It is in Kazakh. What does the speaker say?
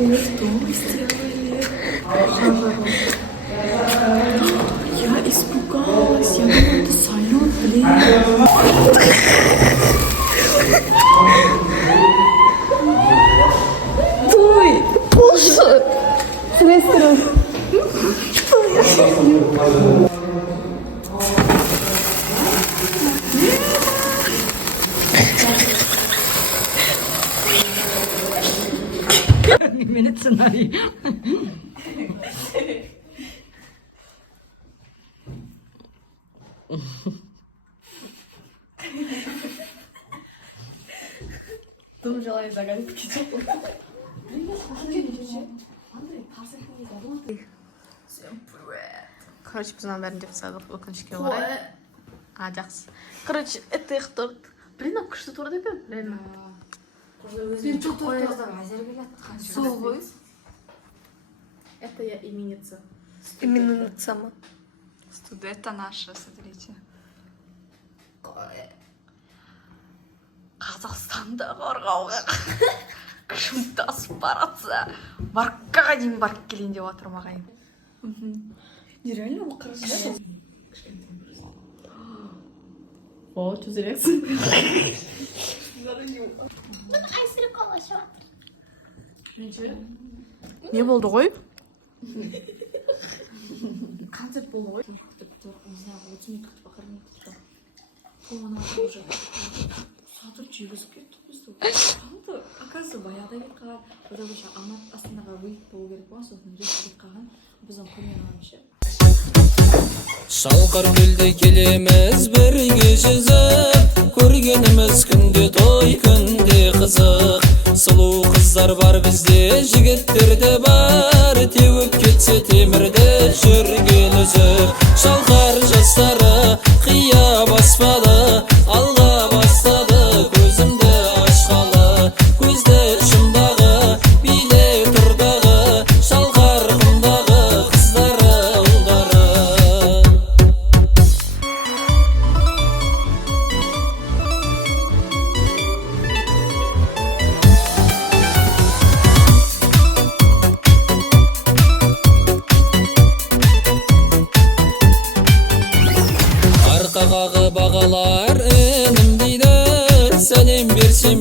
Что мы сделали? Я испугалась, я думала, это салют, блин. Ой, боже! Сестра. Менің сценарий. Дым желаю загадать. Короче, біз ананың бәрін деп тастадық өкінішке орай. Жақсы. Короче, это их торт. Блин, а күшті торт екен, реально. Сол ғой. Это я именинница. Именинница ма? Студента наша, смотрите. Қазақстанда қорғауға күшім тасып баратса, Маркаға дейін барып келейін деп отыр мағайын. Нереально ол қарасың. О, что за реакция? Не болды ғой? Концерт болды ғой. Не знаю, 30 минут күтіп ақырын күтіп. Оны уже сатыр жегізіп кетті бізді. Оказывается, баяғыда кетіп қалған. Одан кейін Алматы Астанаға выйып болу керек болған, сосын рейс кетіп қалған. Біздің көмек аламыз ше. Шалқар көлде келеміз бірге жүзіп, көргеніміз күнде той күнде қызық. Сұлу қыздар бар бізде, жігіттер де бар, теуіп кетсе темірді жүрген үзіп. Шалқар жастары қия баспады, алға бастады көзімді ашқалы. Көзді жұмдағы, биле тұрдағы, шалқар құмдағы қыздары ұлдары. Арқаға бағалар інім дейді, сәлем берсем